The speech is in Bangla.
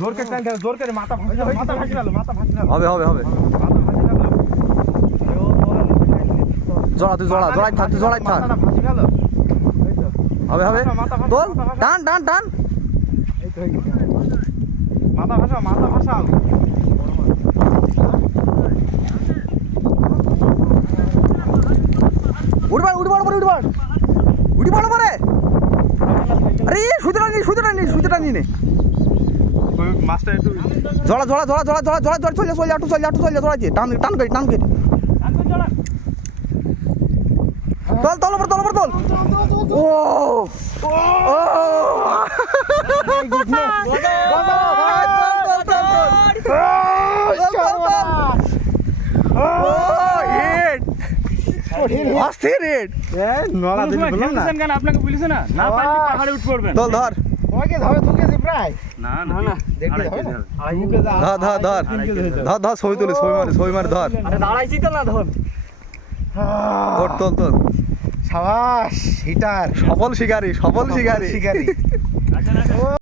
জোর করে টান, জোর করে মাথা ভাসি গেল, মাথা ভাসি গেল, মাথা ভাসি গেল, হবে হবে হবে মাথা ভাসি গেল। জড়া তুই জড়া জড়াই থাক তুই জড়াই থাক মাথাটা ভাসি গেল। এই তো, হবে হবে মাথা ভাসা, তোল মাথা ভাসা। টান টান টান এই তো হয়ে গেছে। মাথা ভাসাও, মাথা ভাসাও। উঠবার উঠবার পরে উঠবার উঠি পড়ো পরে আরে সুতোটা নিয়ে নে ওই মাছটা একটু জড়া জড়া জড়া জড়া জড়া জড়া জড়া চলে চলে আটু চলে জড়াইছে টান টান করে তোল তোল ওপর তোল ও ও অস্থির হিট নড়া দিল না। কেন আপনাকে বলেছে না না পারলে পাহাড়ে উঠ পড়বেন তোল ধর তোমাকে ধরে 2 কেজি প্রায়। না না দেখতে হবে না। 2 কেজি। ধর ধর ধর ধর ছবি তুলি ছবি মারে ধর আরে দাঁড়াইছি তো না ধর তোল তোল তোল সাবাস হিটার সফল শিকারী শিকারী।